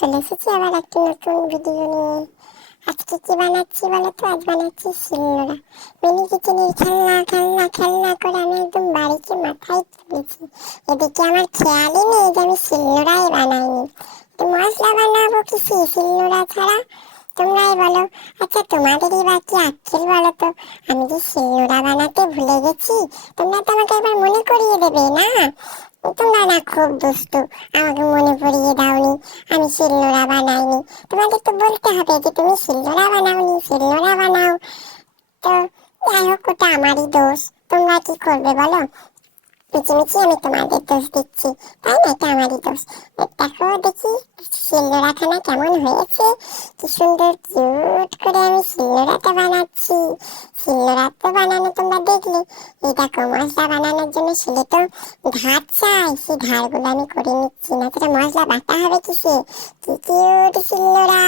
চলে এসেছি আবার একটা নতুন ভিডিও নিয়ে। আজকে কি বানাচ্ছি বলো তো? আজ বানাচ্ছি শিলনোড়া। মিনি কিচেনের খেলনা খেলনা খেলনা করে আমি একদম বাড়িকে মাথায় তুলেছি। এদিকে আমার খেয়ালই নেই যে আমি শিলনোড়াই বানাইনি। তো মশলা বানাবো কিসে শিলনোড়া ছাড়া? তোমরাই বলো। আচ্ছা তোমাদেরই বা কি আক্কেল বলো তো? আমি যে শিলনোড়া বানাতে ভুলে গেছি, তোমরা তো আমাকে একবার মনে করিয়ে দেবে না? তোমরা না খুব দুষ্টু, আমাকে মনে পড়িয়ে দাওনি আমি শিলনোড়া বানাইনি। তোমাদের তো বলতে হবে যে তুমি শিলনোড়া বানাওনি, শিলনোড়া বানাও। তো যাই হোক, ওটা আমারই দোষ। তোমরা কি করবে বলো? মিছিমিছি আমি তোমাদের দোষ দিচ্ছি, তাই না? এটা আমারই দোষ। দেখো দেখি শিলনোড়াখানা কেমন হয়েছে। কি সুন্দর কিউট করে আমি শিলনোড়াটা বানাচ্ছি। শিলনোড়া তো বানানো তোমরা দেখলে। এই দেখো, মশলা বানানোর জন্য শিলে তো ধার চাই, সেই ধারগুলো আমি করে নিচ্ছি, না সেটা মশলা বাটা হবে কিসে। কি কিউট শিলনোড়া।